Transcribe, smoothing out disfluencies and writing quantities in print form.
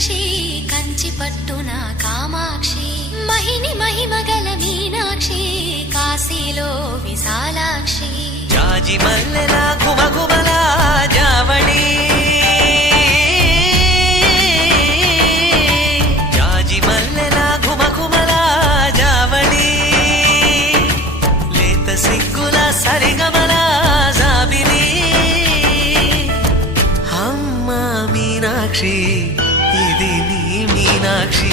మీనాక్షి కంచి పట్టున కామాక్షి మహిని మహిమగల మీనాక్షి కాశీలో విశాలాక్షి జాజి మల్లెల గుమగుమల జావళి జాజి మల్లెల గుమగుమల జావళి లేత సిగ్గుల సరిగమల జాబిలి అమ్మ మీనాక్షి ఇది నీ మీనాక్షి